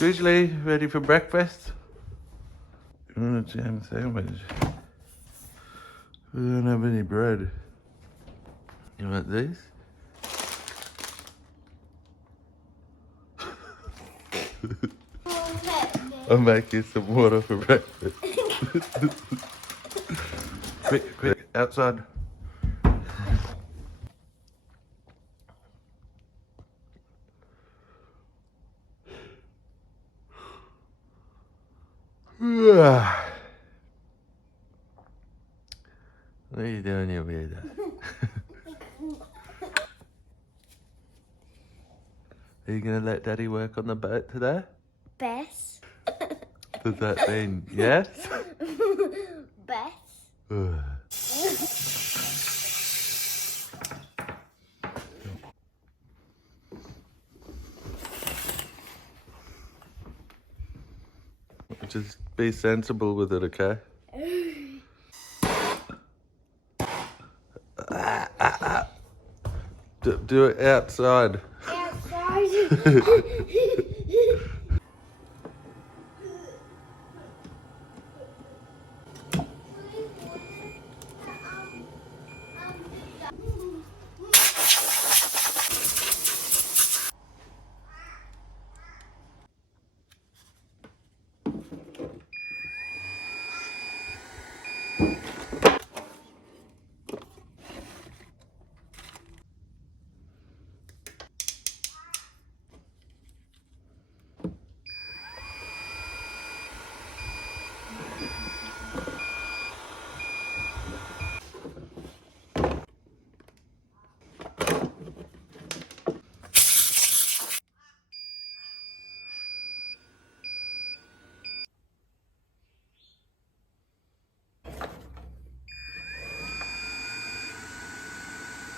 Usually ready for breakfast. You want a jam sandwich? We don't have any bread. You want these? I'll make you some water for breakfast. Quick, outside. What are you doing, you weirdo? Are you gonna let Daddy work on the boat today? Bess. Does that mean yes? Bess. Just be sensible with it, okay? Do it outside. Outside.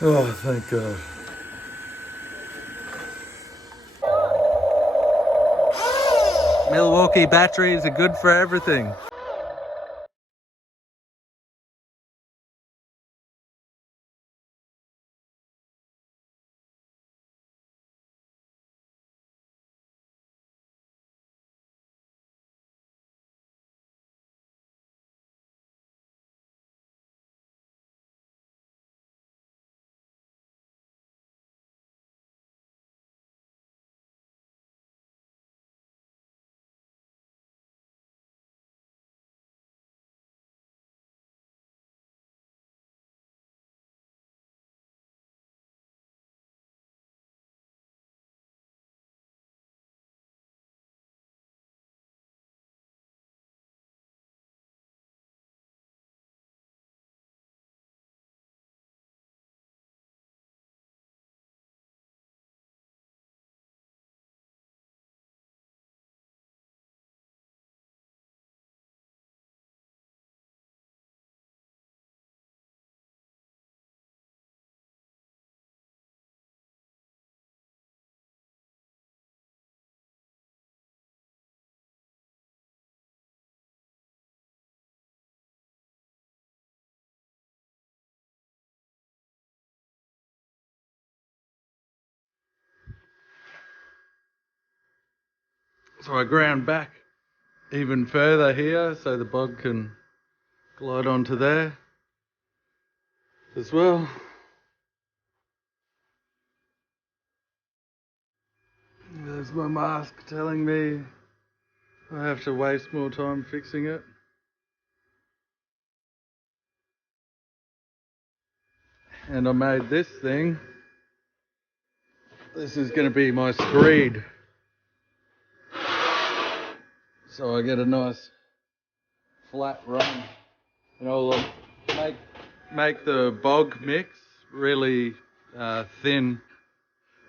Oh, thank God. Milwaukee batteries are good for everything. So I ground back even further here so the bog can glide onto there as well. There's my mask telling me I have to waste more time fixing it. And I made this thing. This is going to be my screed. So I get a nice flat run. And I'll make the bog mix really thin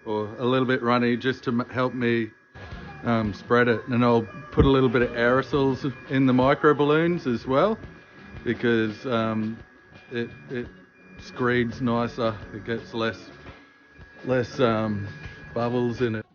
or a little bit runny, just to help me spread it. And I'll put a little bit of aerosols in the micro balloons as well, because it screeds nicer. It gets less bubbles in it.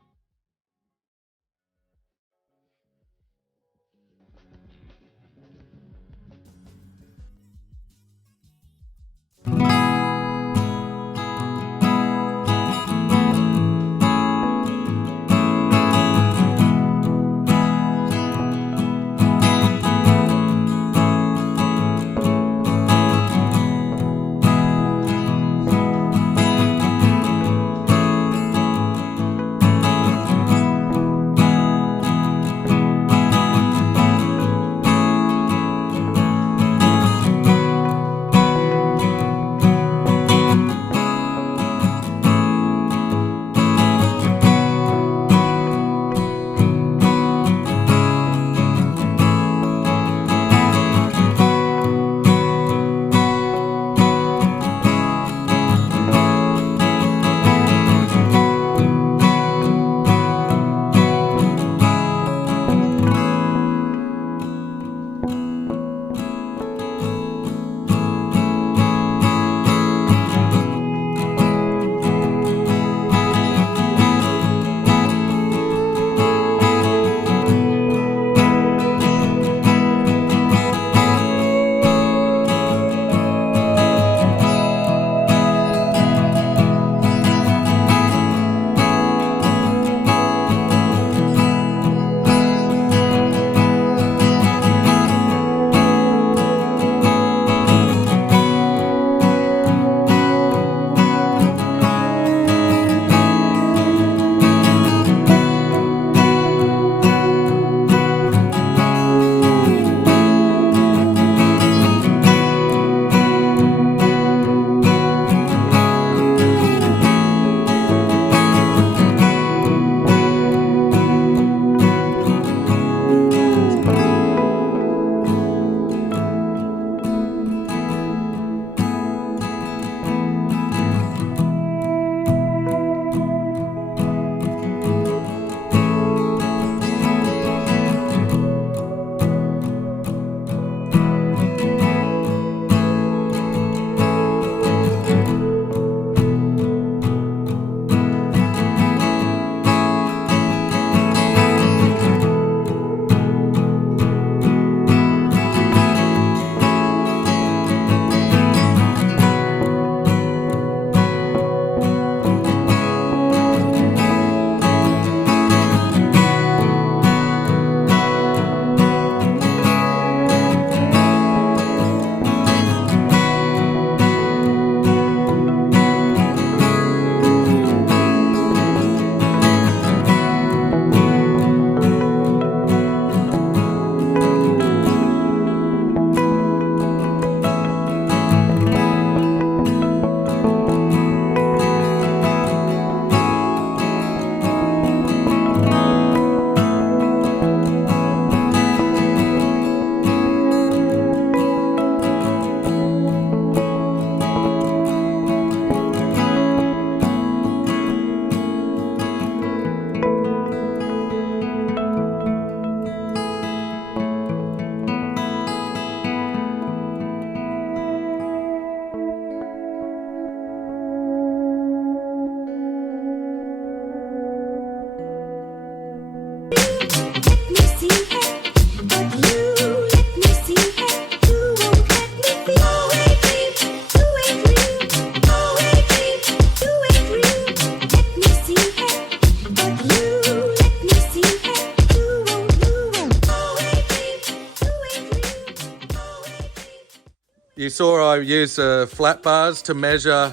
You saw I used flat bars to measure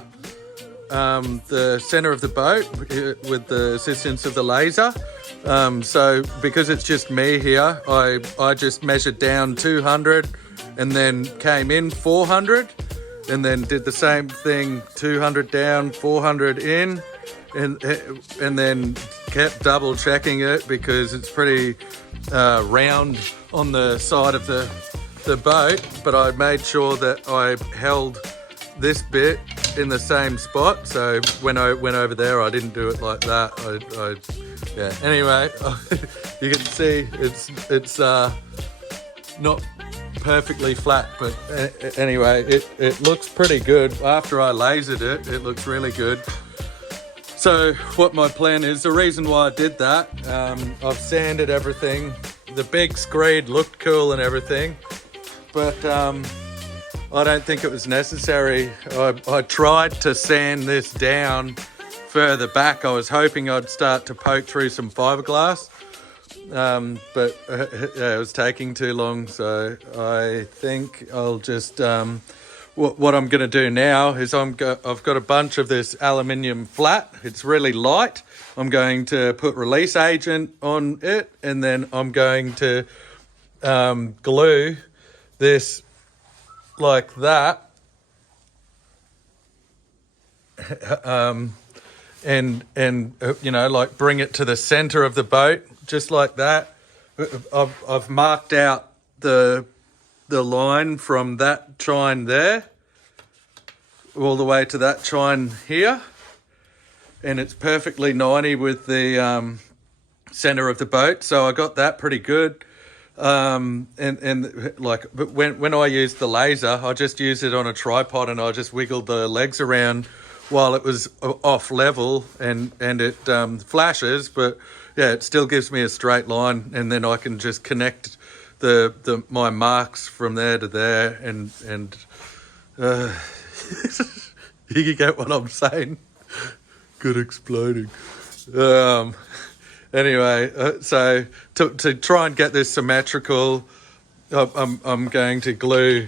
the center of the boat with the assistance of the laser. So because it's just me here, I just measured down 200 and then came in 400 and then did the same thing, 200 down, 400 in, and then kept double checking it because it's pretty round on the side of the boat, but I made sure that I held this bit in the same spot. So when I went over there, I didn't do it like that. Yeah. Anyway, you can see it's not perfectly flat, but anyway, it looks pretty good. After I lasered it, it looks really good. So what my plan is, the reason why I did that, I've sanded everything. The big screed looked cool and everything, but I don't think it was necessary. I tried to sand this down further back. I was hoping I'd start to poke through some fiberglass, but it was taking too long. So I think I'll just, what I'm going to do now is I've got a bunch of this aluminium flat. It's really light. I'm going to put release agent on it, and then I'm going to glue this like that, and you know, like bring it to the center of the boat, just like that. I've marked out the line from that chine there all the way to that chine here, and it's perfectly 90 with the center of the boat. So I got that pretty good. And like, but when I used the laser, I just used it on a tripod, and I just wiggled the legs around while it was off level, and it flashes, but yeah, it still gives me a straight line, and then I can just connect my marks from there to there, and you get what I'm saying. Good exploding. Anyway, so to try and get this symmetrical, I'm going to glue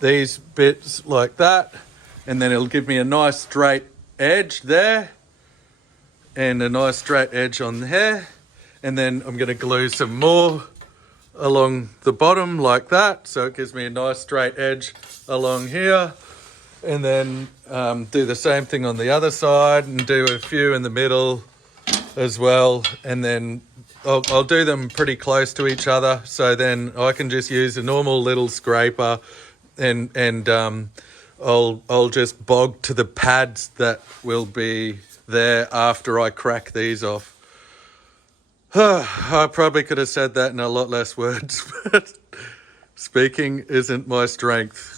these bits like that, and then it'll give me a nice straight edge there, and a nice straight edge on there, and then I'm going to glue some more along the bottom like that, so it gives me a nice straight edge along here, and then do the same thing on the other side, and do a few in the middle as well, and then I'll do them pretty close to each other, so then I can just use a normal little scraper, and I'll just bog to the pads that will be there after I crack these off. I probably could have said that in a lot less words, but speaking isn't my strength.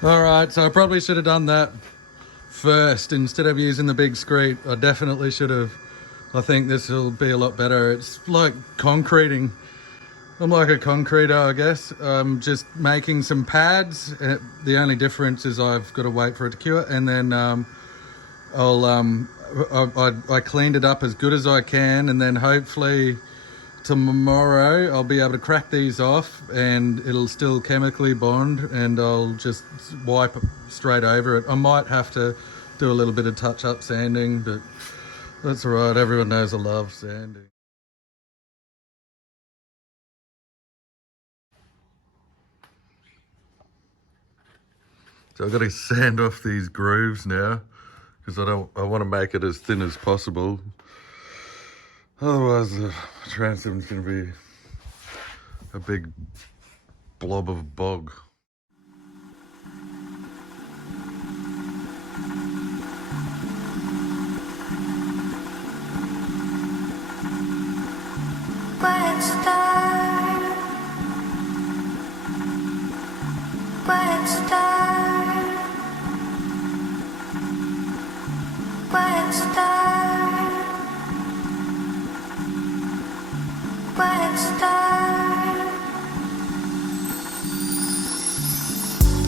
All right, so I probably should have done that first instead of using the big screed. I definitely should have. I think this will be a lot better. It's like concreting. I'm like a concreter, I guess. I'm just making some pads. The only difference is I've got to wait for it to cure, and then I cleaned it up as good as I can, and then hopefully tomorrow I'll be able to crack these off, and it'll still chemically bond, and I'll just wipe straight over it. I might have to do a little bit of touch-up sanding, but that's all right. Everyone knows I love sanding. So I've got to sand off these grooves now because I want to make it as thin as possible. Otherwise, the transom's going to be a big blob of bog.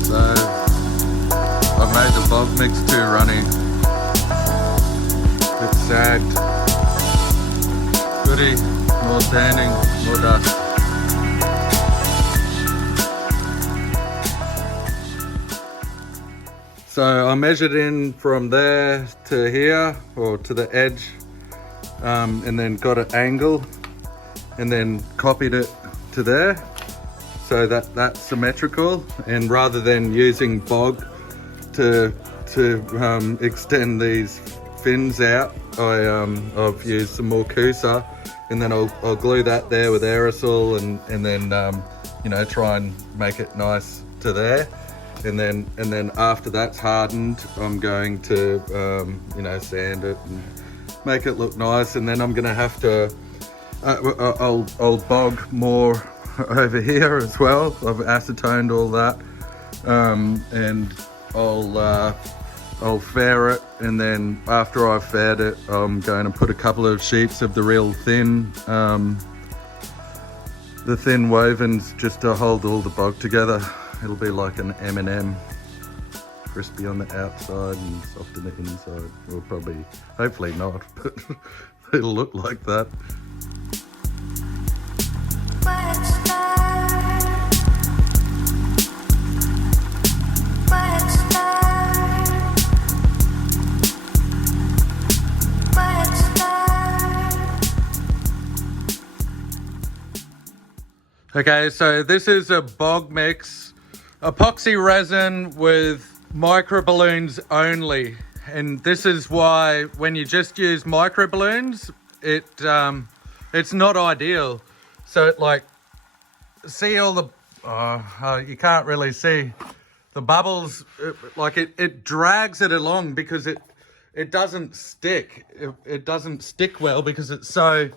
So I've made the bog mix too runny. It's sagged. Goody, more sanding, more dust. So I measured in from there to here, or to the edge, and then got an angle, and then copied it to there, so that that's symmetrical. And rather than using bog to extend these fins out, I've used some more kusa, and then I'll glue that there with aerosol, and then you know, try and make it nice to there. And then after that's hardened, I'm going to you know, sand it and make it look nice. And then I'm gonna have to I'll bog more over here as well. I've acetoned all that, and I'll fair it, and then after I've faired it, I'm going to put a couple of sheets of the real thin the thin wovens just to hold all the bog together. It'll be like an M&M, crispy on the outside and soft on the inside. Well, probably, hopefully not, but it'll look like that. Okay, so this is a bog mix, epoxy resin with micro balloons only. And this is why when you just use micro balloons, it's not ideal. So it, like, see all the, you can't really see the bubbles, it drags it along because it doesn't stick. It doesn't stick well because it's so,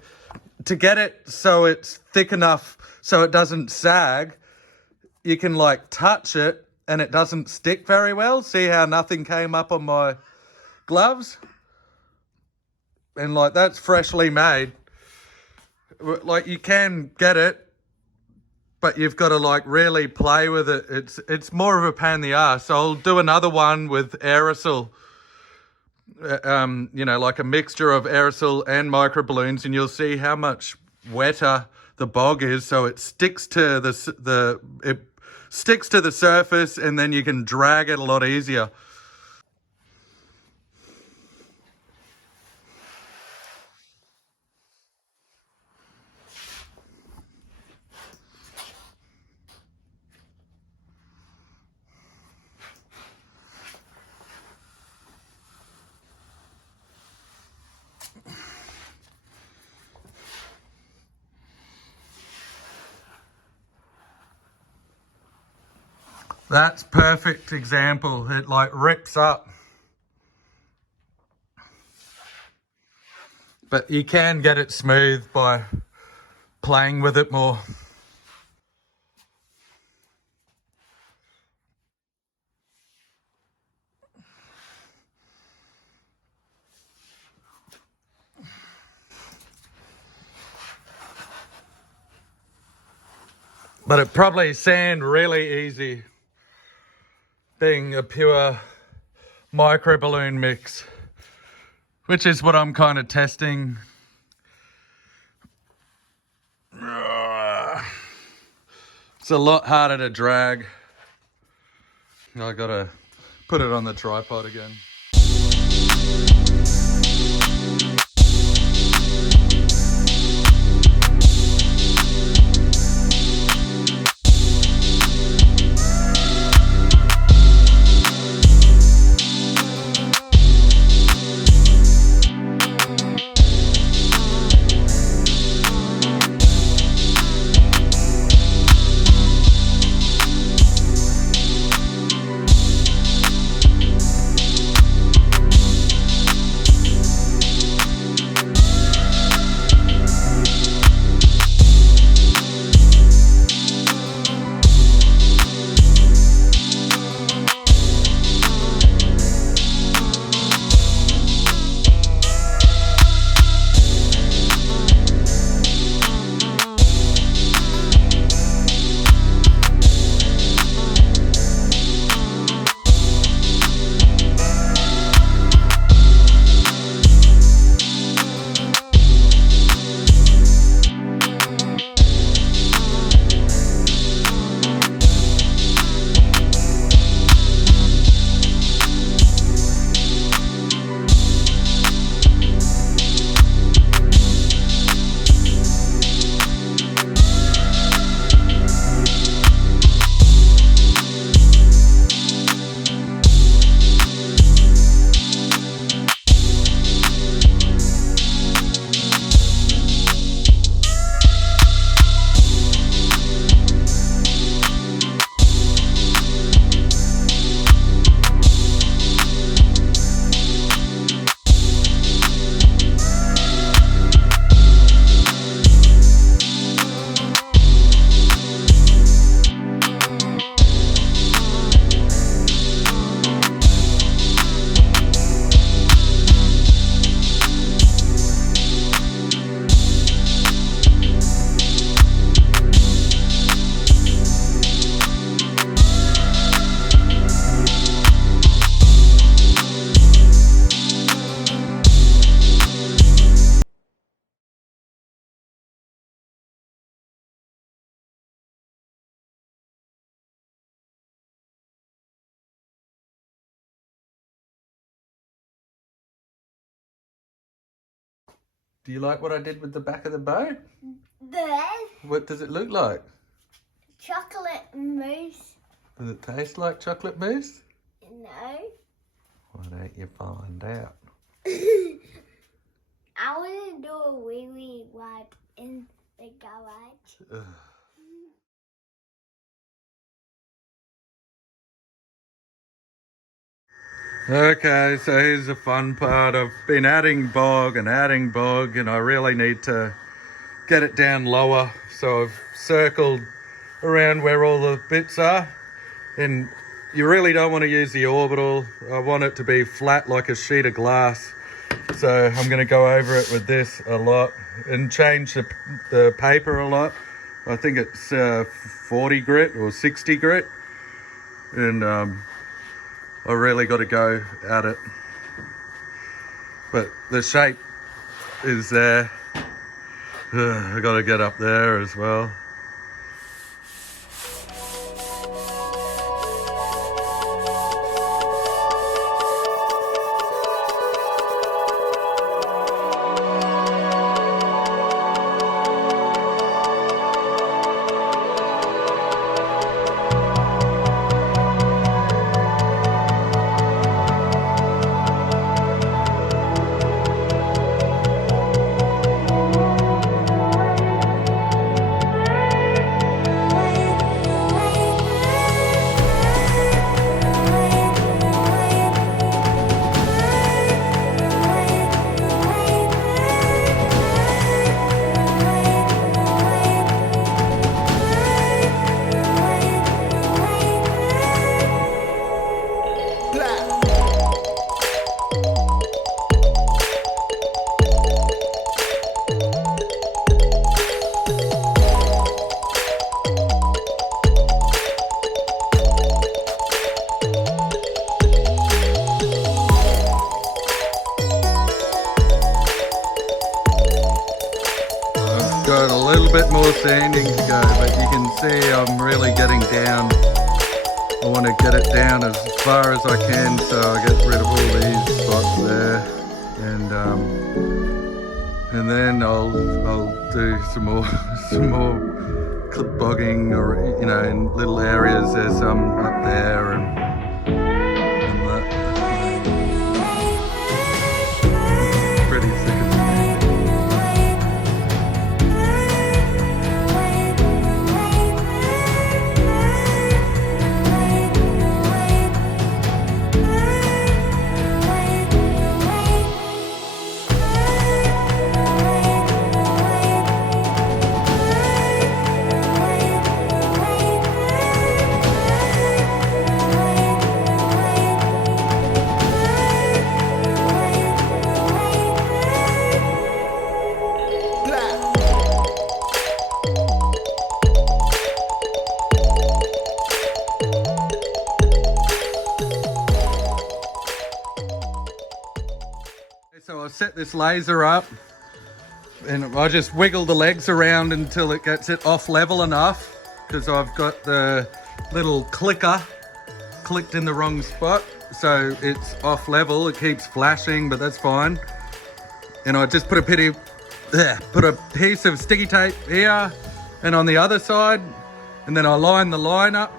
to get it so it's thick enough so it doesn't sag, you can like touch it and it doesn't stick very well. See how nothing came up on my gloves? And like, that's freshly made. Like, you can get it, but you've got to like really play with it. It's more of a pain in the ass. So I'll do another one with aerosol. You know, like a mixture of aerosol and micro balloons, and you'll see how much wetter the bog is. So it sticks to it sticks to the surface, and then you can drag it a lot easier. That's perfect example. It like rips up. But you can get it smooth by playing with it more. But it probably sand really easy being a pure micro balloon mix, which is what I'm kind of testing. It's a lot harder to drag. I gotta put it on the tripod again. Do you like what I did with the back of the boat? The What does it look like? chocolate mousse. Does it taste like chocolate mousse? No. Why don't you find out? I want to do a wee wee wipe in the garage. Ugh. Okay, so here's the fun part. I've been adding bog and I really need to get it down lower. So I've circled around where all the bits are, and you really don't want to use the orbital. I want it to be flat like a sheet of glass. So I'm going to go over it with this a lot and change the paper a lot. I think it's 40 grit or 60 grit, and I really got to go at it. But the shape is there. I got to get up there as well. bit more sanding to go, but you can see I'm really getting down. I want to get it down as far as I can, so I get rid of all these spots there, and then I'll do some more clip bogging, or in little areas. There's some up there and that. Pretty sick of sanding. So I'll set this laser up and I just wiggle the legs around until it gets it off level enough, because I've got the little clicker clicked in the wrong spot, so it's off level. It keeps flashing, but that's fine. And I just put a piece of sticky tape here and on the other side, and then I line the line up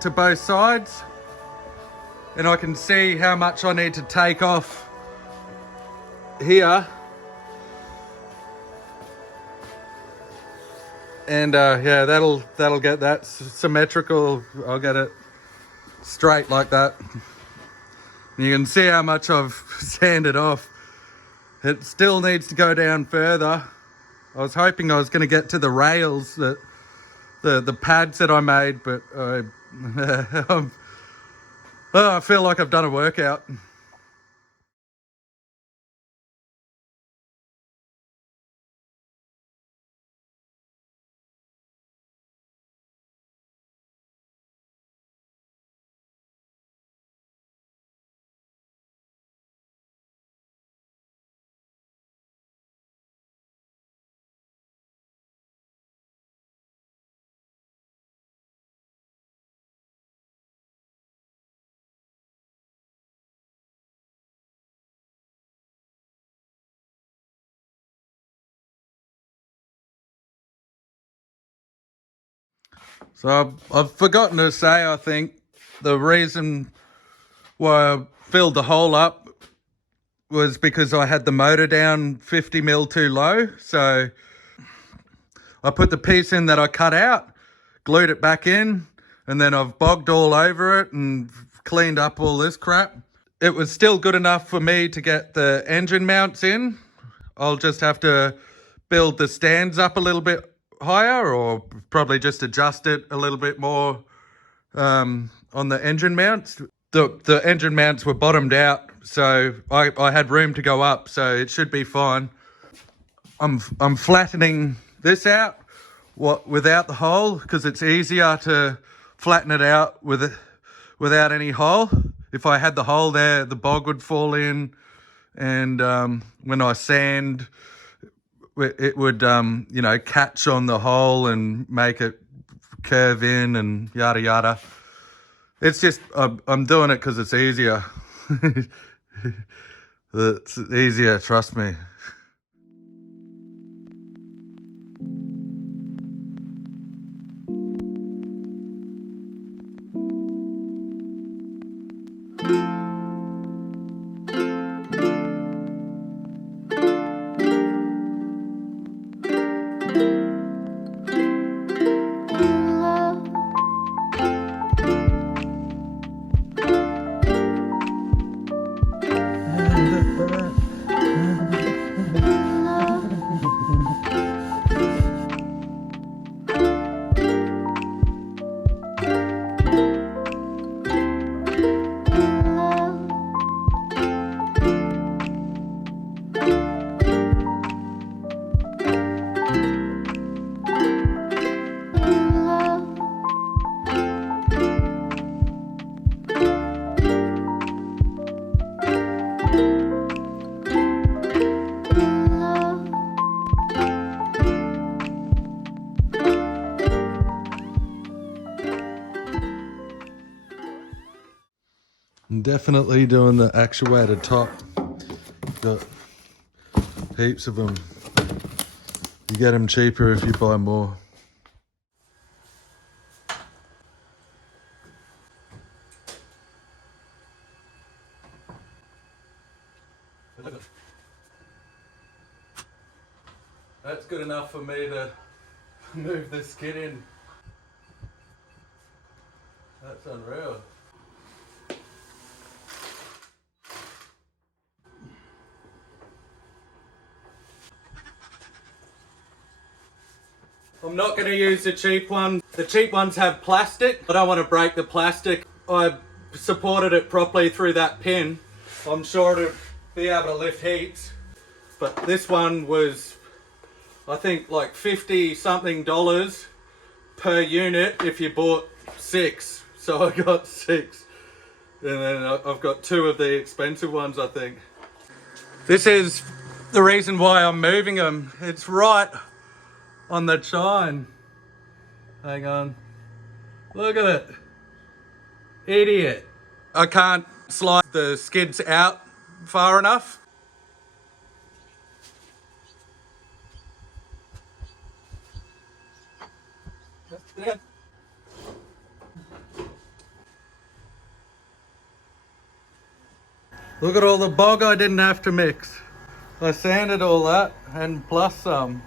to both sides, and I can see how much I need to take off here, and yeah, that'll get that symmetrical. I'll get it straight like that. And you can see how much I've sanded off. It still needs to go down further. I was hoping I was going to get to the rails, that the pads that I made, but I feel like I've done a workout. So I've forgotten to say, I think the reason why I filled the hole up was because I had the motor down 50 mil too low. So I put the piece in that I cut out, glued it back in, and then I've bogged all over it and cleaned up all this crap. It was still good enough for me to get the engine mounts in. I'll just have to build the stands up a little bit higher, or probably just adjust it a little bit more on the engine mounts. The engine mounts were bottomed out, so I had room to go up, so it should be fine. I'm flattening this out without the hole, because it's easier to flatten it out without any hole. If I had the hole there, the bog would fall in, and when I sand, it would catch on the hole and make it curve in and yada yada. It's just I'm doing it because it's easier. It's easier, trust me. I'm definitely doing the actuated top. Got heaps of them. You get them cheaper if you buy more. That's good enough for me to move the skid in. That's unreal. I'm not going to use the cheap one. The cheap ones have plastic. I don't want to break the plastic. I supported it properly through that pin. I'm sure to be able to lift heaps. But this one was, I think, like $50 something per unit if you bought 6. So I got 6. And then I've got 2 of the expensive ones, I think. This is the reason why I'm moving them. It's right on the chine. Hang on. Look at it. Idiot. I can't slide the skids out far enough. Look at all the bog I didn't have to mix. I sanded all that and plus some.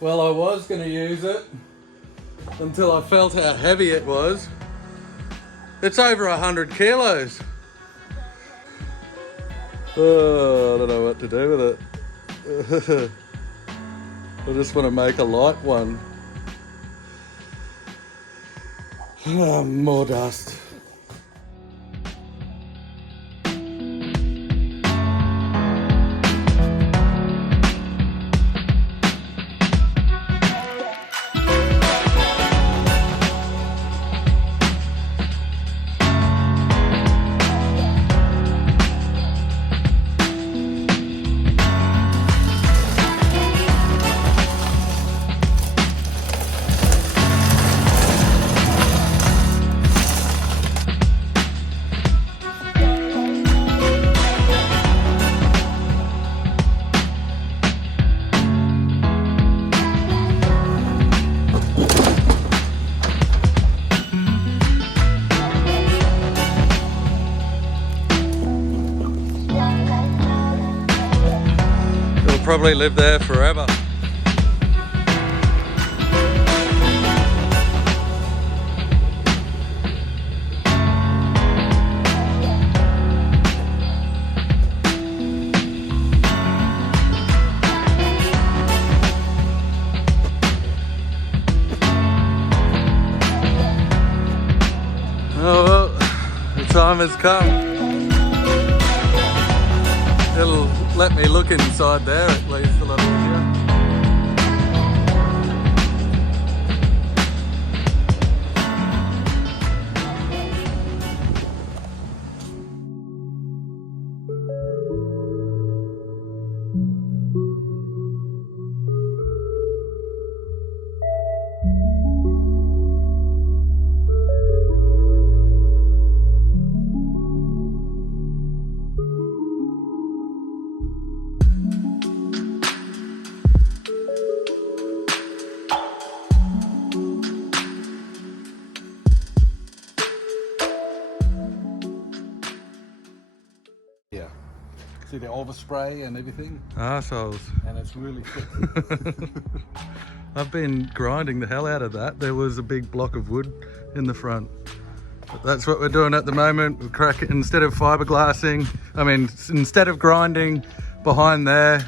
Well, I was going to use it until I felt how heavy it was. It's over 100 kilos. Oh, I don't know what to do with it. I just want to make a light one. Oh, more dust. Probably live there forever. time has come. It'll let me look inside there at least a little bit. Yeah. See the overspray and everything? Arseholes. And it's really thick. I've been grinding the hell out of that. There was a big block of wood in the front. But that's what we're doing at the moment. We're cracking, instead of fiberglassing, instead of grinding behind there,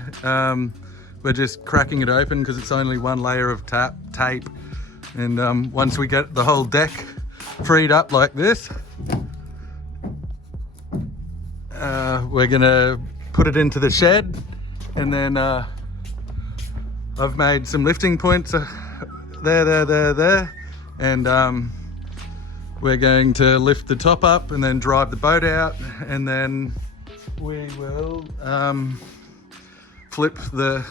we're just cracking it open because it's only one layer of tape. And once we get the whole deck freed up like this, we're gonna put it into the shed, and then I've made some lifting points there, and we're going to lift the top up and then drive the boat out, and then we will flip the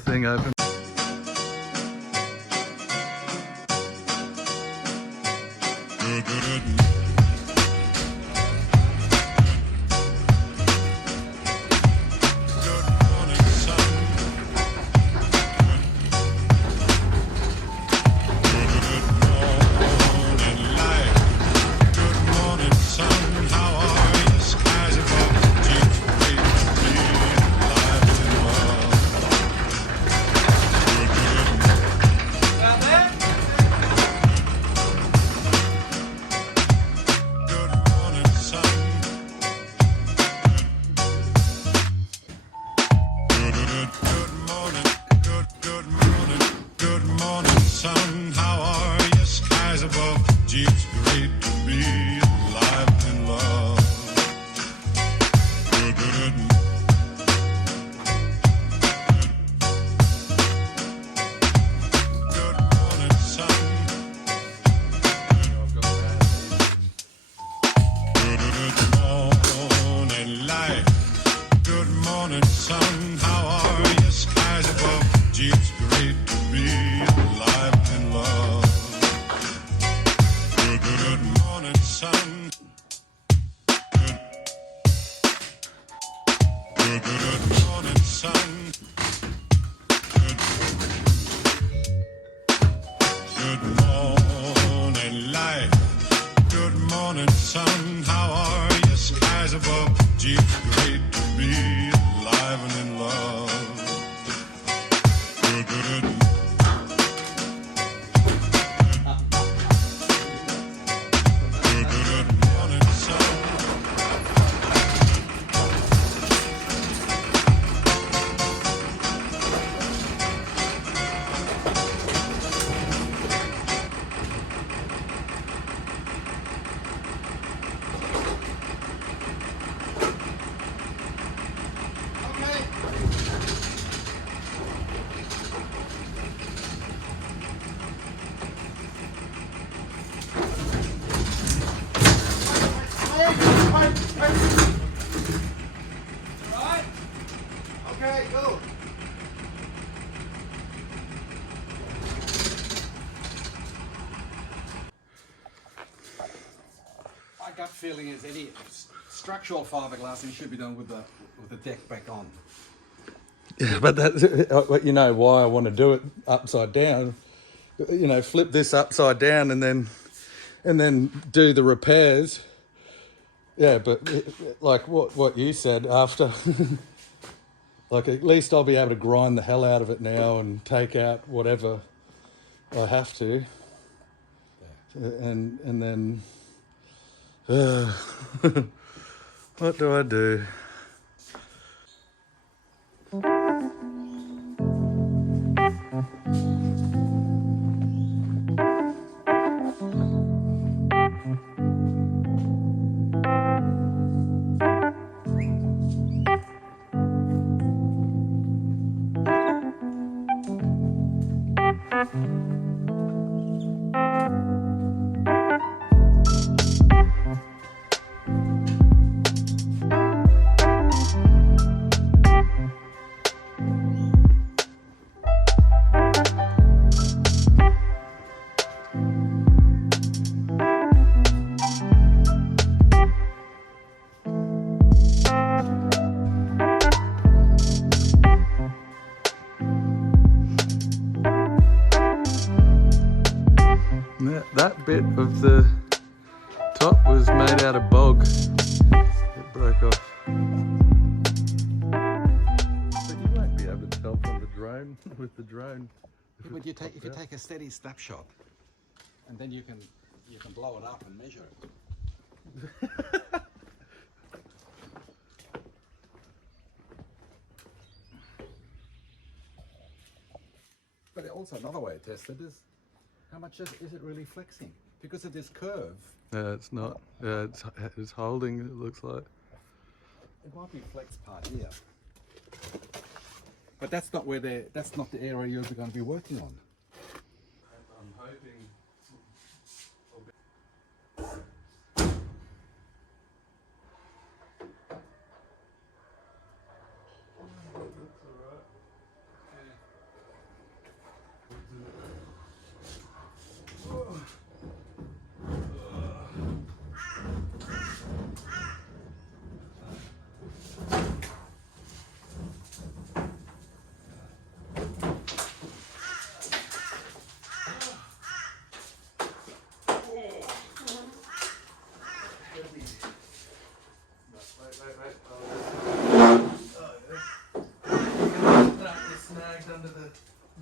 thing open. Gut feeling is any structural fiberglassing should be done with the deck back on. Yeah, but that's, you know why I want to do it upside down. You know, flip this upside down and then do the repairs. Yeah, but like what you said after, like at least I'll be able to grind the hell out of it now and take out whatever I have to, and then. What do I do? That bit of the top was made out of bog. It broke off. But you won't be able to tell from the drone with the drone. But if you take a steady snapshot, and then you can blow it up and measure it. But also another way to test it is how much is it really flexing? Because of this curve. It's not. It's holding. It looks like. It might be flex part here. But that's not that's not the area you're going to be working on. I'm hoping. Under the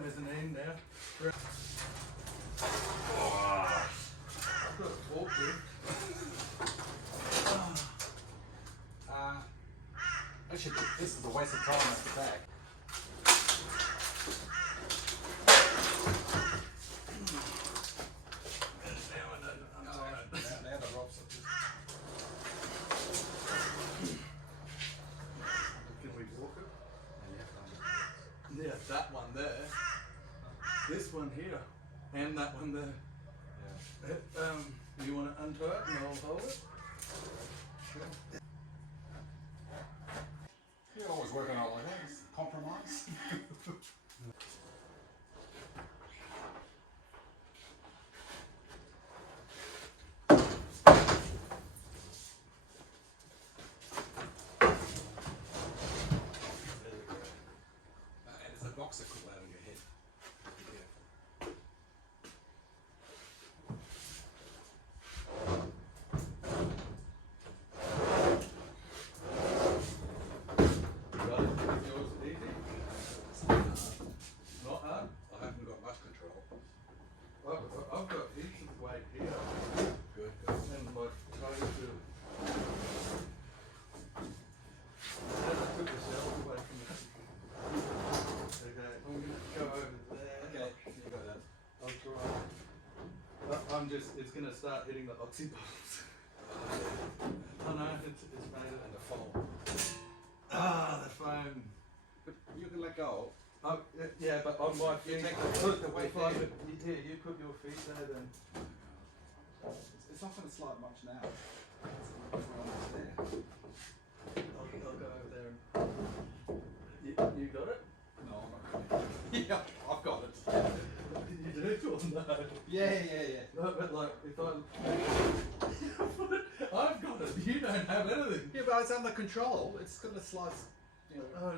mezzanine now. I've got a fork here. Actually, this is a waste of time at the back. Now the ropes are just... Can we walk it? Yeah, that one there, this one here, and that one there. Yeah. You want to untie it and I'll hold it? Sure. You're always working on like that. Compromise. Box that could land on your head. Got it? Yours is easy? Not hard? I haven't got much control. I've got heaps of weight here. Good. And my toes are... I took the shells away from it. Okay, I'm going to go over there. Okay, you got that. I'll try. It's going to start hitting the oxy bubbles. Oh no, it's made it. And the foam. The foam. But you can let go. Oh, yeah, but on my feet. take the weight if I there. put- Here, you put your feet there then. It's not going to slide much now. It's almost there. I'll go over there and... You got it? No, I'm not really. Yeah, I've got it. You do or no? Yeah. No, but like, if I... I've got it, you don't have anything. Yeah, but it's under control. It's going to slide. You know, Oh,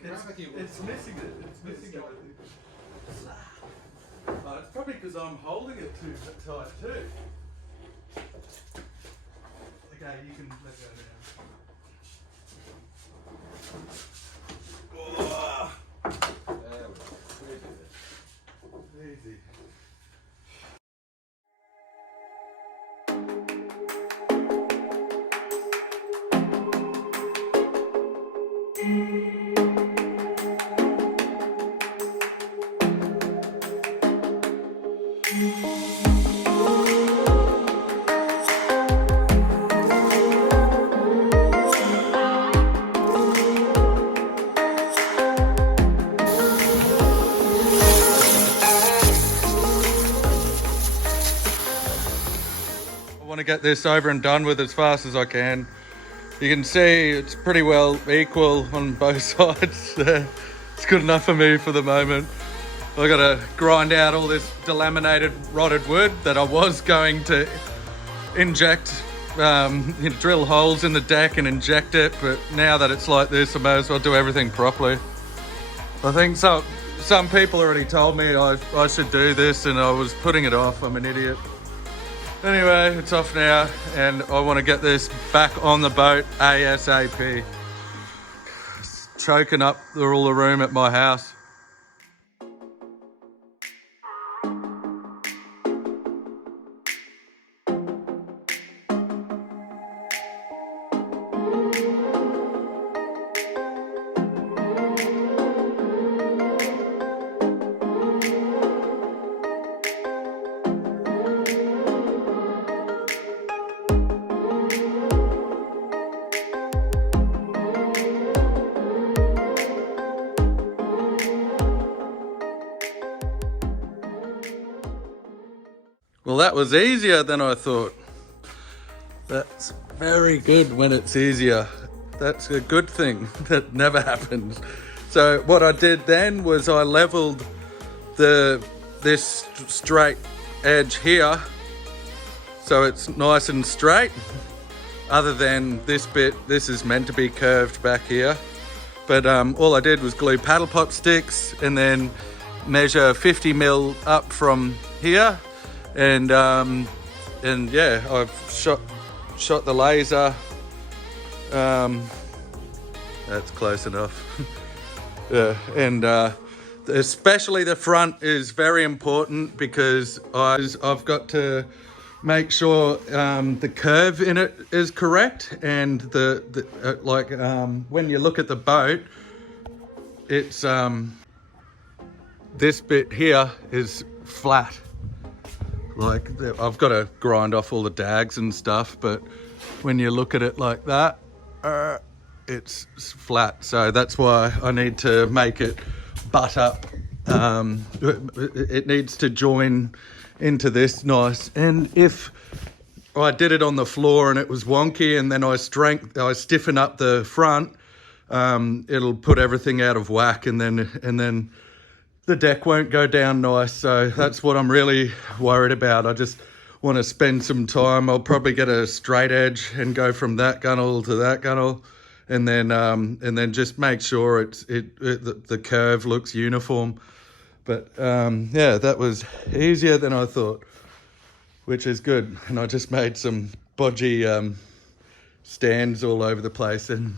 gravity will- it's missing it. It's missing everything. Oh, it's probably because I'm holding it too tight too. Okay, you can let go now. Oh, there we go. easy. I want to get this over and done with as fast as I can. You can see it's pretty well equal on both sides. It's good enough for me for the moment. I've got to grind out all this delaminated rotted wood that I was going to inject, drill holes in the deck and inject it, but now that it's like this, I may as well do everything properly. I think so. some people already told me I should do this, and I was putting it off. I'm an idiot. Anyway, it's off now, and I want to get this back on the boat ASAP. It's choking up all the room at my house. Well, that was easier than I thought. That's very good when it's easier. That's a good thing. That never happens. So what I did then was I leveled this straight edge here, so it's nice and straight. Other than this bit, this is meant to be curved back here. But all I did was glue paddle pop sticks and then measure 50 mil up from here. And yeah, I've shot the laser. That's close enough. Yeah, and especially the front is very important because I've got to make sure the curve in it is correct, and when you look at the boat, it's this bit here is flat. Like, I've got to grind off all the dags and stuff, but when you look at it like that, it's flat. So that's why I need to make it butt up. It needs to join into this nice. And if I did it on the floor and it was wonky, and then I stiffen up the front, it'll put everything out of whack, and then the deck won't go down nice. So that's what I'm really worried about. I just want to spend some time. I'll probably get a straight edge and go from that gunnel to that gunnel, and then just make sure the curve looks uniform. But yeah, that was easier than I thought, which is good. And I just made some bodgy stands all over the place, and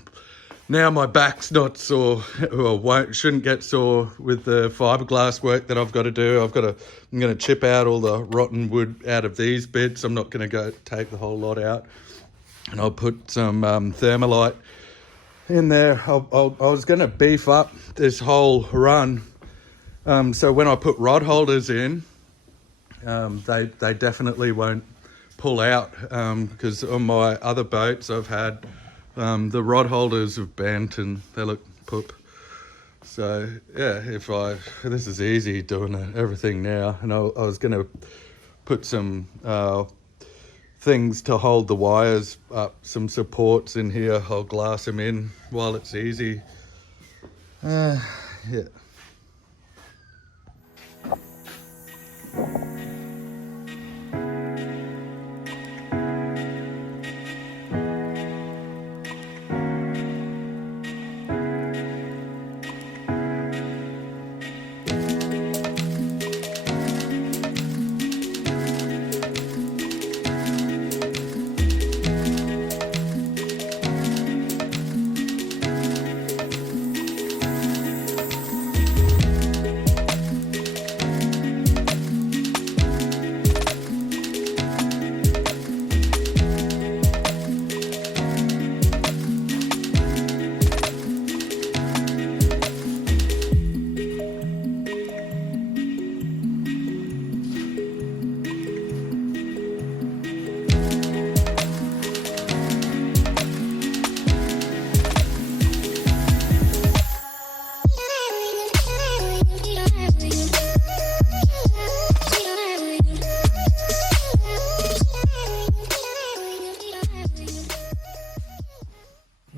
now my back's not sore, or shouldn't get sore with the fiberglass work that I've got to do. I'm going to chip out all the rotten wood out of these bits. I'm not going to go take the whole lot out. And I'll put some thermalite in there. I was going to beef up this whole run. So when I put rod holders in, they definitely won't pull out, because on my other boats I've had the rod holders have bent and they look poop. So yeah, this is easy doing everything now. And I was going to put some things to hold the wires up, some supports in here. I'll glass them in while it's easy. Yeah.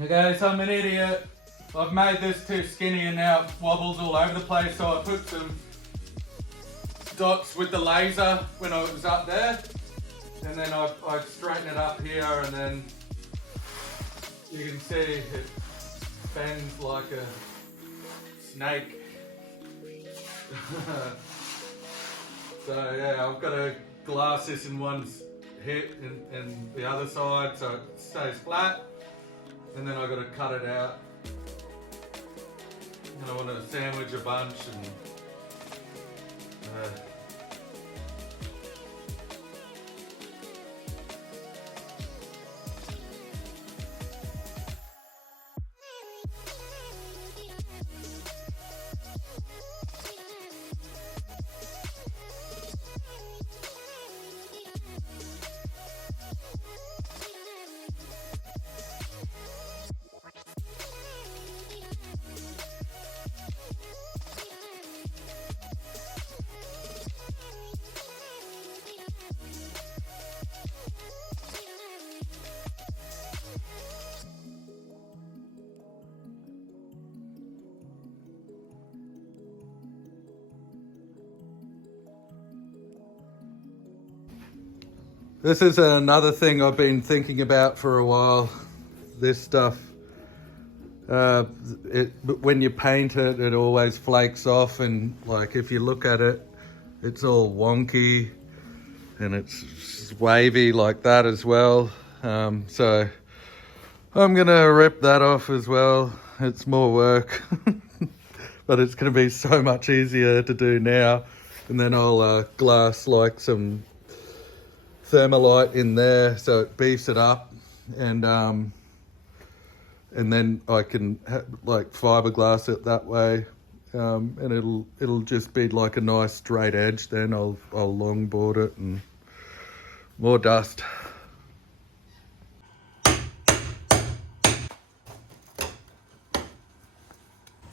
Okay, so I'm an idiot. I've made this too skinny and now it wobbles all over the place, so I put some dots with the laser when I was up there, and then I straighten it up here, and then you can see it bends like a snake. So yeah, I've got to glass this in one hit and the other side so it stays flat, and then I've got to cut it out. And I want to sandwich a bunch and this is another thing I've been thinking about for a while. This stuff, when you paint it, it always flakes off, and like if you look at it, it's all wonky and it's wavy like that as well. So I'm gonna rip that off as well. It's more work, but it's gonna be so much easier to do now. And then I'll glass like some thermalite in there so it beefs it up, and then I can like fiberglass it that way, and it'll just be like a nice straight edge. Then I'll longboard it and more dust.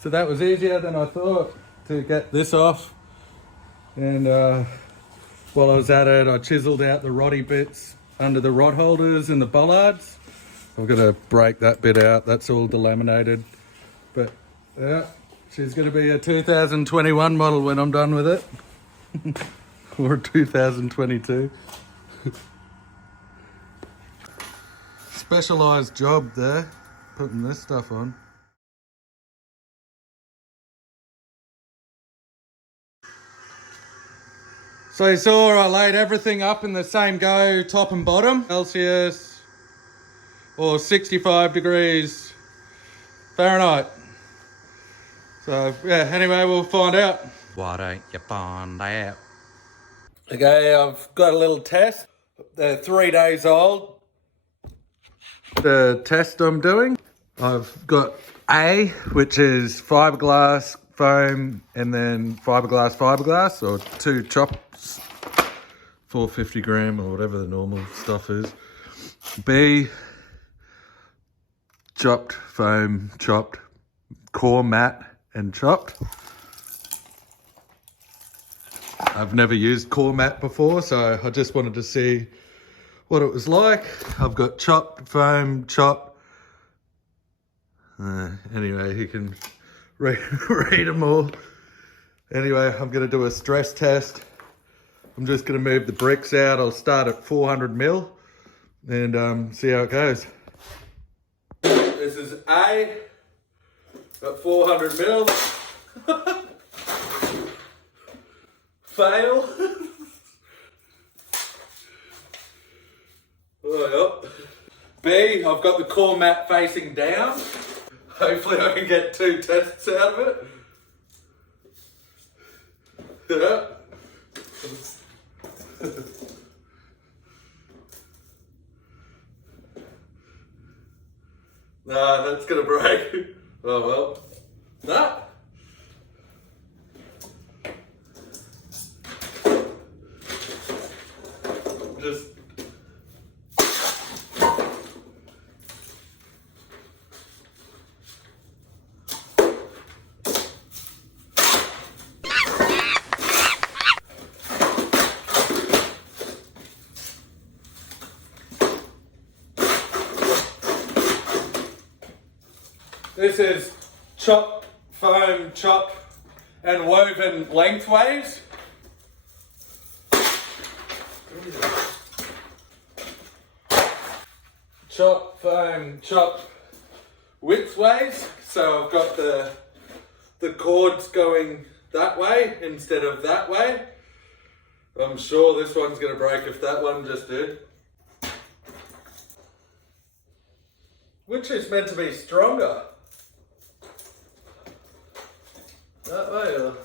So that was easier than I thought to get this off, and while I was at it, I chiseled out the roddy bits under the rod holders and the bollards. I'm gonna break that bit out. That's all delaminated. But yeah, she's gonna be a 2021 model when I'm done with it. Or a 2022. Specialised job there, putting this stuff on. So you saw I laid everything up in the same go, top and bottom. Celsius or 65 degrees Fahrenheit. So yeah, anyway, we'll find out. Why don't you find out? Okay, I've got a little test. They're 3 days old. The test I'm doing, I've got A, which is fiberglass, foam, and then fiberglass, or 2 chops, 450 gram or whatever the normal stuff is. B, chopped, foam, chopped, core mat and chopped. I've never used core mat before, so I just wanted to see what it was like. I've got chopped, foam, chopped. Anyway, you can read them all. Anyway, I'm going to do a stress test. I'm just going to move the bricks out. I'll start at 400 mil and see how it goes. This is A at 400 mil. Fail. Oh, yep. B, I've got the core mat facing down. Hopefully I can get 2 tests out of it. Yeah. Nah, that's gonna break. Oh well. Nah. Just this is chopped, foam, chopped, and woven lengthways. Chop, foam, chopped widthways. So I've got the cords going that way instead of that way. I'm sure this one's going to break if that one just did. Which is meant to be stronger? That way or...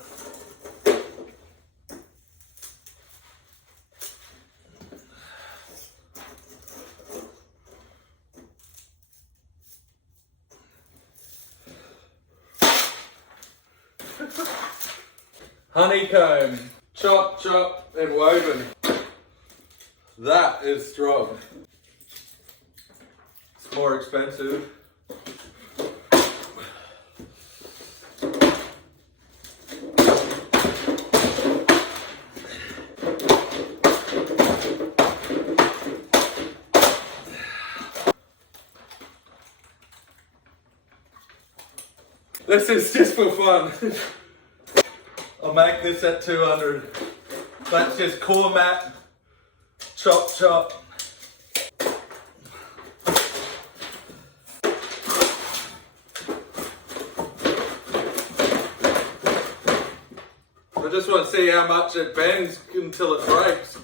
Honeycomb, chop, chop, and woven. That is strong. It's more expensive. This is just for fun. I'll make this at 200. That's just core mat, chop chop. I just want to see how much it bends until it breaks.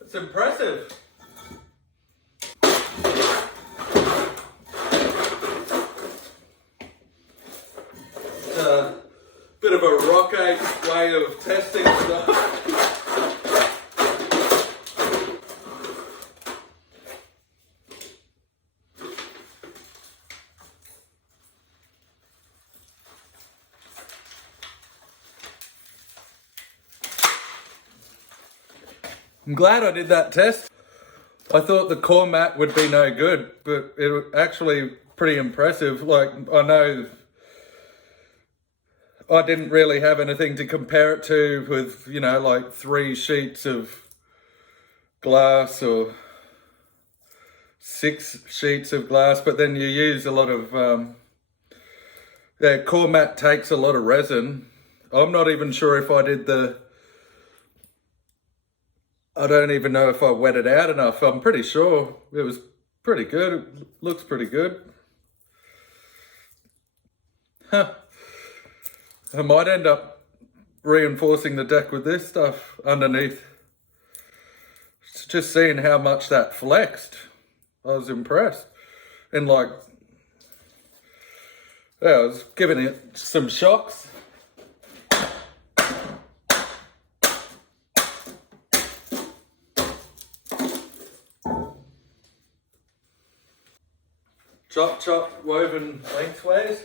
It's impressive. It's a bit of a rock-ache way of testing stuff. I'm glad I did that test. I thought the core mat would be no good, but it was actually pretty impressive. Like, I know I didn't really have anything to compare it to with, you know, like 3 sheets of glass or 6 sheets of glass, but then you use a lot of, core mat takes a lot of resin. I'm not even sure if I did I don't even know if I wet it out enough. I'm pretty sure it was pretty good. It looks pretty good. Huh. I might end up reinforcing the deck with this stuff underneath. Just seeing how much that flexed. I was impressed. And like, yeah, I was giving it some shocks. Chop, chop, woven lengthways.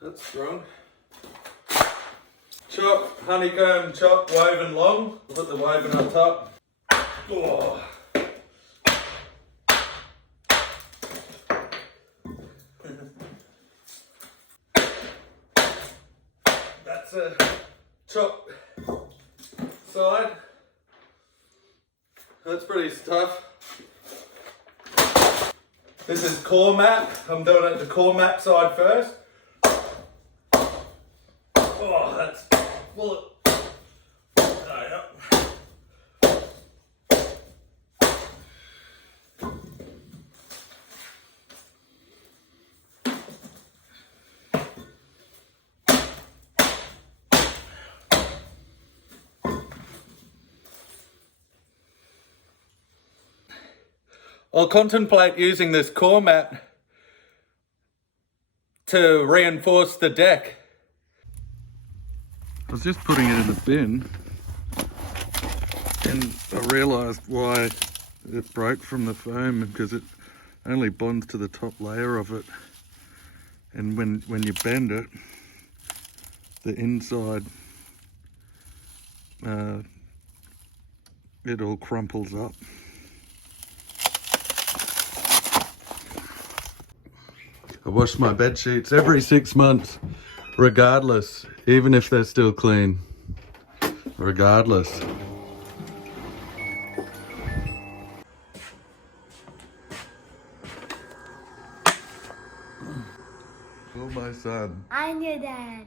That's strong. Chop, honeycomb, chop, woven long. Put the woven on top. Oh. That's a chop side. That's pretty tough. This is core mat. I'm doing it the core mat side first. Oh, that's full of... I'll contemplate using this core mat to reinforce the deck. I was just putting it in the bin and I realised why it broke from the foam, because it only bonds to the top layer of it, and when you bend it, the inside it all crumples up. I wash my bed sheets every 6 months, regardless, even if they're still clean. Regardless. Oh, my son. I'm your dad.